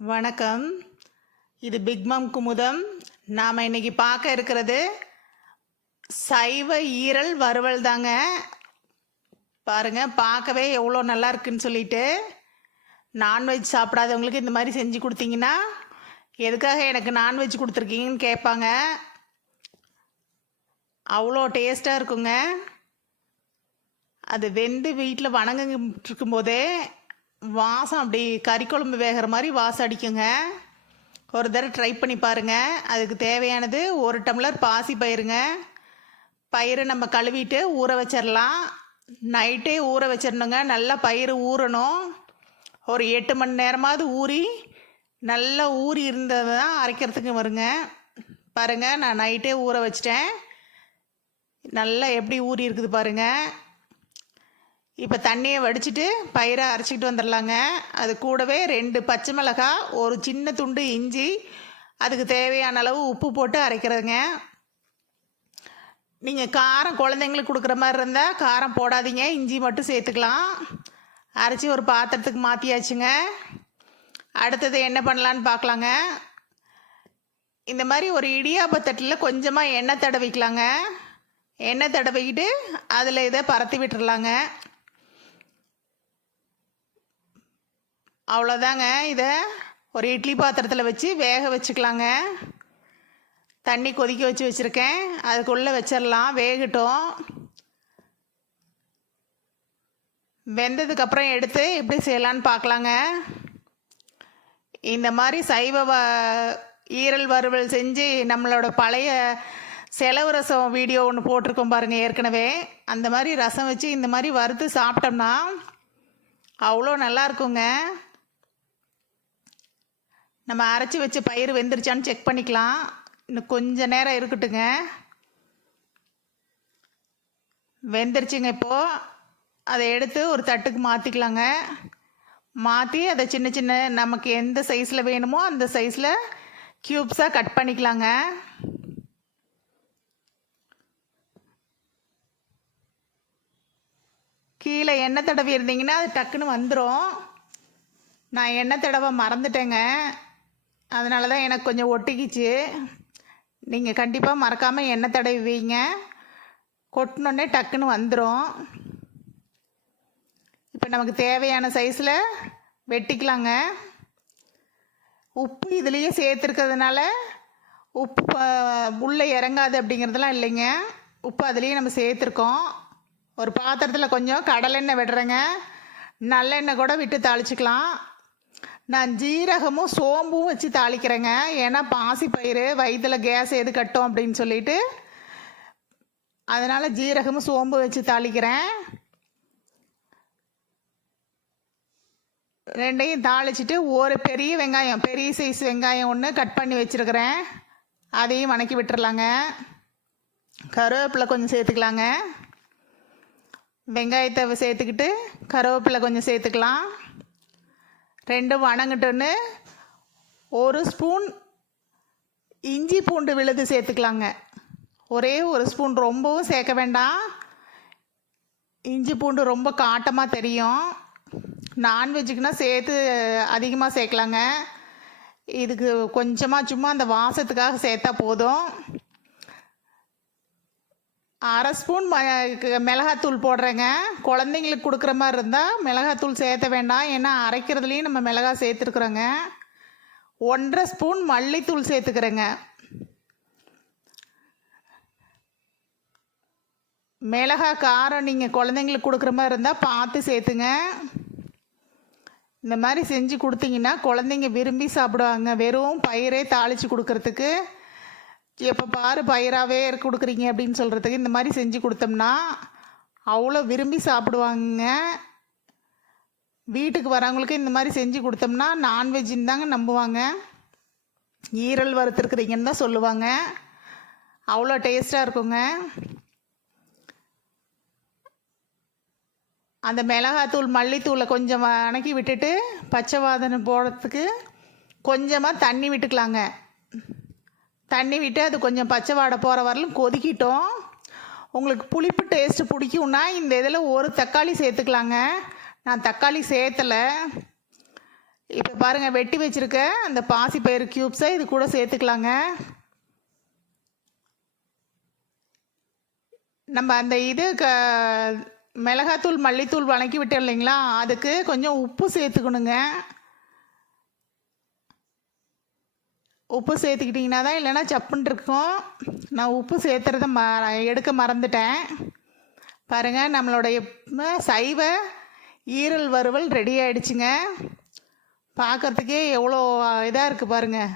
வணக்கம். இது பிக்மம் குமுதம். நாம் இன்னைக்கு பார்க்க இருக்கிறது சைவ ஈரல் வறுவல் தாங்க. பாருங்க பார்க்கவே எவ்வளோ நல்லா இருக்குன்னு சொல்லிட்டு. நான்வெஜ் சாப்பிடாதவங்களுக்கு இந்த மாதிரி செஞ்சு கொடுத்தீங்கன்னா எதுக்காக எனக்கு நான்வெஜ் கொடுத்துருக்கீங்கன்னு கேட்பாங்க. அவ்வளோ டேஸ்ட்டாக இருக்குங்க. அது வெந்து வீட்டில் வணங்கிட்டு இருக்கும்போதே வாசம் அப்படி கறி குழம்பு வேகிற மாதிரி வாசம் அடிக்குங்க. ஒரு தடவை ட்ரை பண்ணி பாருங்கள் அதுக்கு தேவையானது ஒரு டம்ளர் பாசி பயிருங்க. பயிரை நம்ம கழுவிட்டு ஊற வச்சிடலாம் நைட்டே ஊற வச்சிடணுங்க நல்லா பயிர் ஊறணும். ஒரு எட்டு மணி நேரமாவது ஊறி நல்லா ஊறி இருந்தது தான் அரைக்கிறதுக்கு வருங்க. பாருங்கள் நான் நைட்டே ஊற வச்சிட்டேன். நல்லா எப்படி ஊறி இருக்குது பாருங்கள் இப்போ தண்ணியை வடிச்சிட்டு பயிரை அரைச்சிக்கிட்டு வந்துடலாங்க அது கூடவே ரெண்டு பச்சை மிளகாய் ஒரு சின்ன துண்டு இஞ்சி அதுக்கு தேவையான அளவு உப்பு போட்டு அரைக்கிறதுங்க. நீங்கள் காரம் குழந்தைங்களுக்கு கொடுக்குற மாதிரி இருந்தால் காரம் போடாதீங்க இஞ்சி மட்டும் சேர்த்துக்கலாம். அரைச்சி ஒரு பாத்திரத்துக்கு மாற்றியாச்சுங்க அடுத்தது என்ன பண்ணலான்னு பார்க்கலாங்க இந்த மாதிரி ஒரு இடியாப்ப தட்டில் கொஞ்சமாக எண்ணெய் தடவிக்கலாங்க. எண்ணெய் தடவிக்கிட்டு அதில் இதை பரத்தி விட்டுறலாங்க அவ்வளோதாங்க இதை ஒரு இட்லி பாத்திரத்தில் வச்சு வேக வச்சுக்கலாங்க. தண்ணி கொதிக்க வச்சு வச்சுருக்கேன். அதுக்குள்ளே வச்சிடலாம் வேகட்டும். வெந்ததுக்கப்புறம் எடுத்து எப்படி செய்யலான்னு பார்க்கலாங்க இந்த மாதிரி சைவ வ ஈரல் வறுவல் செஞ்சு நம்மளோட பழைய செலவு ரசம் வீடியோ ஒன்று போட்டிருக்கோம் பாருங்கள் ஏற்கனவே. அந்த மாதிரி ரசம் வச்சு இந்த மாதிரி வறுத்து சாப்பிட்டோம்னா அவ்வளோ நல்லா இருக்குங்க. நம்ம அரைச்சி வச்ச பயிர் வெந்துருச்சான்னு செக் பண்ணிக்கலாம். இன்னும் கொஞ்ச நேரம் இருக்கட்டுங்க. வெந்துருச்சுங்க இப்போது அதை எடுத்து ஒரு தட்டுக்கு மாற்றிக்கலாங்க மாற்றி அதை சின்ன சின்ன நமக்கு எந்த சைஸில் வேணுமோ அந்த சைஸில் க்யூப்ஸாக கட் பண்ணிக்கலாங்க. கீழே எண்ணெய் தடவி இருந்தீங்கன்னா அது டக்குன்னு வந்துடும் நான் எண்ணெய் தடவை மறந்துட்டேங்க. அதனால தான் எனக்கு கொஞ்சம் ஒட்டிக்கிச்சு. நீங்கள் கண்டிப்பாக மறக்காமல் எண்ணெய் தடவி வைங்க கொட்டினோடனே டக்குன்னு வந்துடும் இப்போ நமக்கு தேவையான சைஸில் வெட்டிக்கலாங்க. உப்பு இதுலேயே சேர்த்துருக்கிறதுனால உப்பு உள்ளே இறங்காது அப்படிங்கிறதுலாம் இல்லைங்க. உப்பு அதுலேயே நம்ம சேர்த்துருக்கோம். ஒரு பாத்திரத்தில் கொஞ்சம் கடலெண்ணெய் விடுறேங்க. நல்லெண்ணெய் கூட விட்டு தாளிச்சிக்கலாம். நான் ஜீரகமும் சோம்பும் வச்சு தாளிக்கிறேங்க. ஏன்னா பாசி பயிறு வயிற்றில் கேஸ் எது கட்டும் அப்படின்னு சொல்லிட்டு. அதனால் ஜீரகமும் சோம்பு வச்சு தாளிக்கிறேன். ரெண்டையும் தாளிச்சிட்டு ஒரு பெரிய வெங்காயம் பெரிய சைஸ் வெங்காயம் ஒன்று கட் பண்ணி வச்சுருக்கிறேன். அதையும் வணக்கி விட்டுறலாங்க. கருவேப்பிலை கொஞ்சம் சேர்த்துக்கலாங்க. வெங்காயத்தை சேர்த்துக்கிட்டு கருவேப்பிலை கொஞ்சம் சேர்த்துக்கலாம். ரெண்டும் வணங்கிட்டோன்னு ஒரு ஸ்பூன் இஞ்சி பூண்டு விழுது சேர்த்துக்கலாங்க. ஒரே ஒரு ஸ்பூன் ரொம்பவும் சேர்க்க வேண்டாம். இஞ்சி பூண்டு ரொம்ப காட்டமாக தெரியும். நான்வெஜ்ஜுக்குனா சேர்த்து அதிகமாக சேர்க்கலாங்க. இதுக்கு கொஞ்சமாக சும்மா அந்த வாசத்துக்காக சேர்த்தா போதும். அரை ஸ்பூன் ம மிளகாத்தூள் போடுறேங்க. குழந்தைங்களுக்கு கொடுக்குற மாதிரி இருந்தால் மிளகாத்தூள் சேர்த்த வேண்டாம். ஏன்னா அரைக்கிறதுலையும் நம்ம மிளகா சேர்த்துருக்குறோங்க. ஒன்றரை ஸ்பூன் மல்லித்தூள் சேர்த்துக்கிறேங்க. மிளகா காரம் நீங்கள் குழந்தைங்களுக்கு கொடுக்குற மாதிரி இருந்தால் பார்த்து சேர்த்துங்க. இந்த மாதிரி செஞ்சு கொடுத்தீங்கன்னா குழந்தைங்க விரும்பி சாப்பிடுவாங்க. வெறும் பயிரே தாளித்து கொடுக்கறதுக்கு. எப்போ பாரு பயிராகவே கொடுக்குறீங்க அப்படின்னு சொல்கிறதுக்கு இந்த மாதிரி செஞ்சு கொடுத்தோம்னா அவ்வளோ விரும்பி சாப்பிடுவாங்க. வீட்டுக்கு வரவங்களுக்கு இந்த மாதிரி செஞ்சு கொடுத்தோம்னா நான்வெஜ்ஜின்னு தாங்க நம்புவாங்க. ஈரல் வறுத்துருக்குறீங்கன்னு தான் சொல்லுவாங்க. அவ்வளோ டேஸ்ட்டாக இருக்குங்க. அந்த மிளகாத்தூள் மல்லித்தூளை கொஞ்சம் வணக்கி விட்டுட்டு பச்சை வாதனை போடுறதுக்கு கொஞ்சமாக தண்ணி விட்டுக்கலாங்க. தண்ணி விட்டு அது கொஞ்சம் பச்சை வாடை போகிற வரலும் கொதிக்கிட்டோம். உங்களுக்கு புளிப்பு டேஸ்ட்டு பிடிக்கும்னா இந்த இதில் ஒரு தக்காளி சேர்த்துக்கலாங்க. நான் தக்காளி சேர்த்தலை. இப்போ பாருங்கள் வெட்டி வச்சுருக்க அந்த பாசிப்பயிறு க்யூப்ஸை இது கூட சேர்த்துக்கலாங்க. நம்ம அந்த இது க மிளகாத்தூள் மல்லித்தூள் வணக்கி விட்டோம் இல்லைங்களா? அதுக்கு கொஞ்சம் உப்பு சேர்த்துக்கணுங்க. உப்பு சேர்த்துக்கிட்டிங்கன்னா தான் இல்லைன்னா சப்புன்னு இருக்கும். நான் உப்பு சேர்த்துறத ம எடுக்க மறந்துட்டேன். பாருங்கள் நம்மளுடைய சைவ ஈரல் வறுவல் ரெடி ஆகிடுச்சுங்க பார்க்கறதுக்கே எவ்வளோ இதாக இருக்குது பாருங்கள்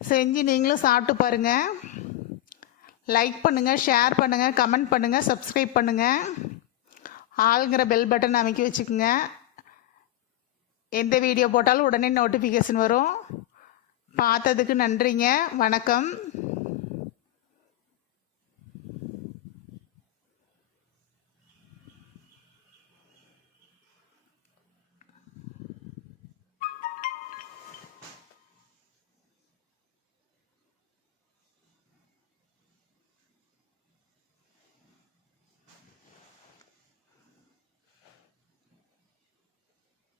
செஞ்சு நீங்களும் சாப்பிட்டு பாருங்கள் லைக் பண்ணுங்கள் ஷேர் பண்ணுங்கள் கமெண்ட் பண்ணுங்கள் சப்ஸ்கிரைப் பண்ணுங்கள் ஆளுங்கிற பெல் பட்டன் அமைக்கி வச்சுக்கோங்க. எந்த வீடியோ போட்டாலும் உடனே நோட்டிஃபிகேஷன் வரும். பார்த்ததுக்கு நன்றிங்க. வணக்கம்.